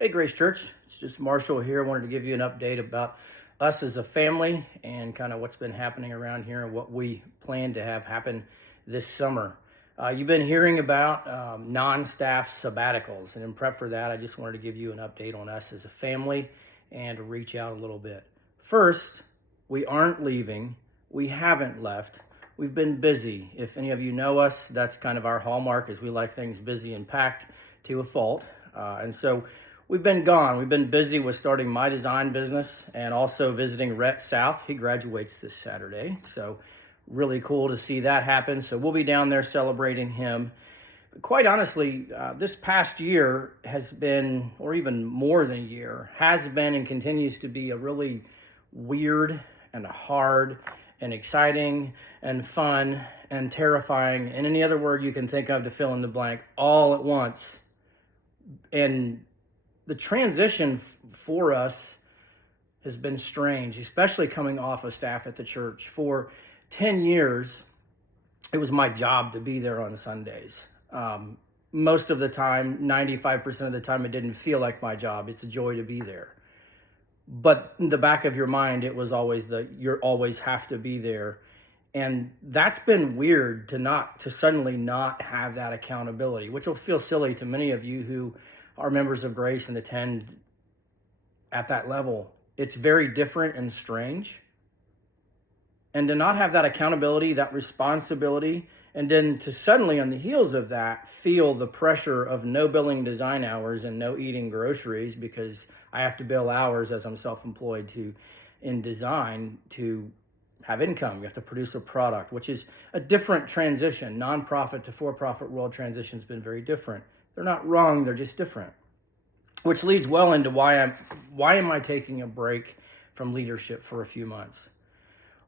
Hey, Grace Church. It's just Marshall here. I wanted to give you an update about us as a family and kind of what's been happening around here and what we plan to have happen this summer. You've been hearing about non-staff sabbaticals, and in prep for that, I just wanted to give you an update on us as a family and reach out a little bit. First, we aren't leaving. We haven't left. We've been busy. If any of you know us, that's kind of our hallmark, is we like things busy and packed to a fault. And so we've been gone. We've been busy with starting my design business and also visiting Rhett South. He graduates this Saturday, so really cool to see that happen. So we'll be down there celebrating him. But quite honestly, this past year has been, or even more than a year, has been and continues to be a really weird and hard and exciting and fun and terrifying and any other word you can think of to fill in the blank all at once. And the transition for us has been strange, especially coming off of staff at the church. For 10 years, it was my job to be there on Sundays. Most of the time, 95% of the time, it didn't feel like my job. It's a joy to be there. But in the back of your mind, it was always you always have to be there. And that's been weird to suddenly not have that accountability, which will feel silly to many of you who are members of Grace and attend at that level. It's very different and strange. And to not have that accountability, that responsibility, and then to suddenly on the heels of that feel the pressure of no billing design hours and no eating groceries because I have to bill hours as I'm self-employed in design to have income. You have to produce a product, which is a different transition. Nonprofit to for-profit world transition has been very different. They're not wrong, they're just different. Which leads well into why am I taking a break from leadership for a few months?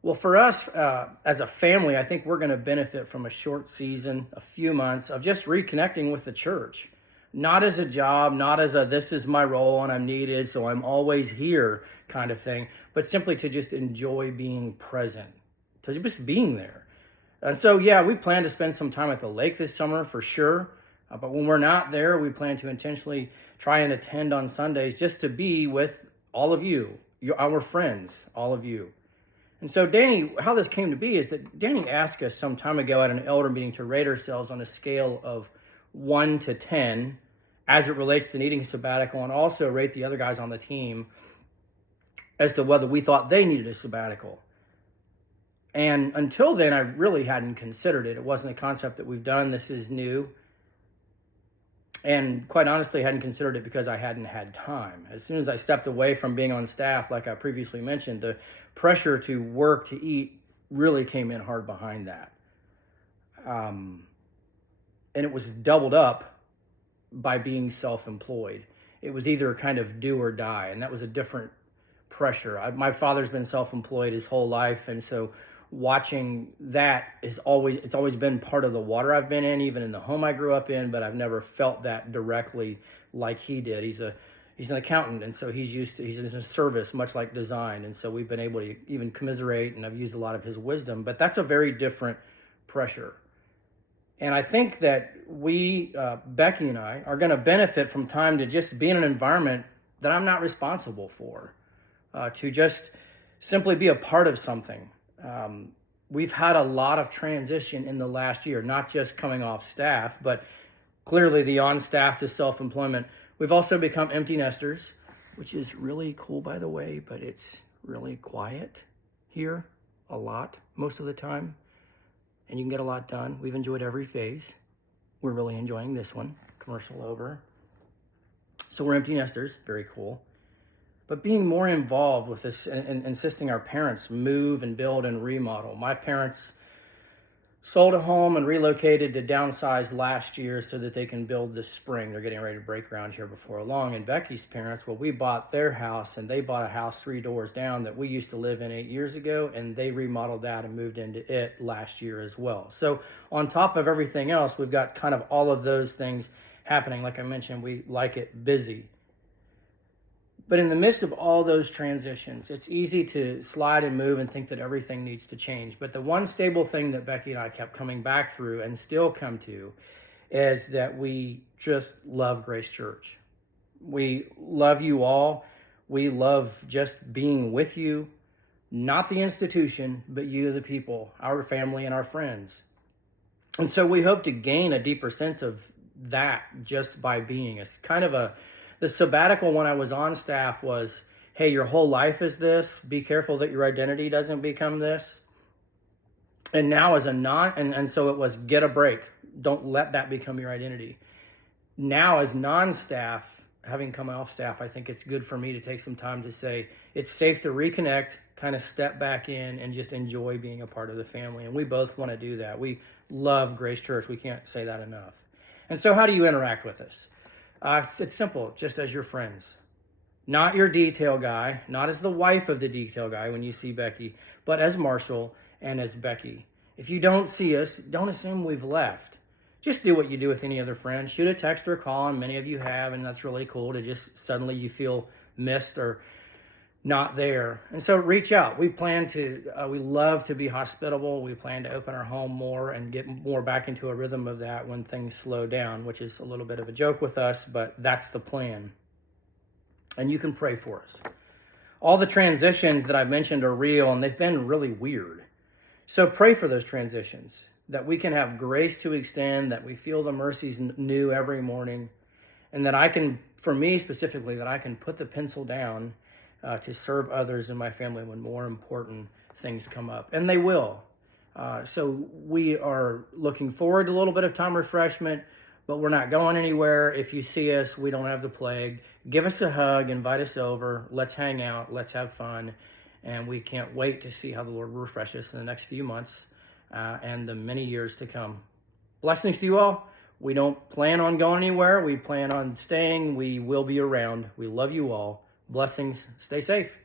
Well, for us as a family, I think we're going to benefit from a short season, a few months of just reconnecting with the church. Not as a job, not as this is my role and I'm needed, so I'm always here kind of thing, but simply to just enjoy being present, to just being there. And so, yeah, we plan to spend some time at the lake this summer for sure. But when we're not there, we plan to intentionally try and attend on Sundays just to be with all of you, our friends, all of you. And so Danny, how this came to be is that Danny asked us some time ago at an elder meeting to rate ourselves on a scale of 1 to 10 as it relates to needing a sabbatical, and also rate the other guys on the team as to whether we thought they needed a sabbatical. And until then, I really hadn't considered it. It wasn't a concept that we've done. This is new. And quite honestly, I hadn't considered it because I hadn't had time. As soon as I stepped away from being on staff, like I previously mentioned, the pressure to work, to eat, really came in hard behind that. And it was doubled up by being self-employed. It was either kind of do or die, and that was a different pressure. My father's been self-employed his whole life, and so watching that it's always been part of the water I've been in, even in the home I grew up in, but I've never felt that directly like he did. He's an accountant, and so he's in a service, much like design, and so we've been able to even commiserate, and I've used a lot of his wisdom, but that's a very different pressure. And I think that we, Becky and I, are going to benefit from time to just be in an environment that I'm not responsible for, to just simply be a part of something. We've had a lot of transition in the last year, not just coming off staff, but clearly the on-staff to self-employment. We've also become empty nesters, which is really cool, by the way, but it's really quiet here a lot most of the time, and you can get a lot done. We've enjoyed every phase. We're really enjoying this one. Commercial over. So we're empty nesters, very cool. But being more involved with this and insisting our parents move and build and remodel. My parents sold a home and relocated to downsize last year so that they can build this spring. They're getting ready to break ground here before long. And Becky's parents, well, we bought their house, and they bought a house 3 doors down that we used to live in 8 years ago, and they remodeled that and moved into it last year as well. So on top of everything else, we've got kind of all of those things happening. Like I mentioned, we like it busy. But in the midst of all those transitions, it's easy to slide and move and think that everything needs to change. But the one stable thing that Becky and I kept coming back through and still come to is that we just love Grace Church. We love you all. We love just being with you, not the institution, but you, the people, our family, and our friends. And so we hope to gain a deeper sense of that just by being. It's kind of the sabbatical when I was on staff was, hey, your whole life is this. Be careful that your identity doesn't become this. And now as a and so it was get a break. Don't let that become your identity. Now as non-staff, having come off staff, I think it's good for me to take some time to say it's safe to reconnect, kind of step back in and just enjoy being a part of the family. And we both want to do that. We love Grace Church. We can't say that enough. And so how do you interact with us? It's simple, just as your friends. Not your detail guy, not as the wife of the detail guy when you see Becky, but as Marshall and as Becky. If you don't see us, don't assume we've left. Just do what you do with any other friend. Shoot a text or a call, and many of you have, and that's really cool to just suddenly you feel missed or not there. And so reach out. We love to be hospitable. We plan to open our home more and get more back into a rhythm of that when things slow down, which is a little bit of a joke with us, but that's the plan. And you can pray for us. All the transitions that I've mentioned are real, and they've been really weird. So pray for those transitions, that we can have grace to extend, that we feel the mercies new every morning, and that I can, for me specifically, that I can put the pencil down to serve others in my family when more important things come up. And they will. So we are looking forward to a little bit of time refreshment, but we're not going anywhere. If you see us, we don't have the plague. Give us a hug, invite us over. Let's hang out. Let's have fun. And we can't wait to see how the Lord will refresh us in the next few months and the many years to come. Blessings to you all. We don't plan on going anywhere. We plan on staying. We will be around. We love you all. Blessings. Stay safe.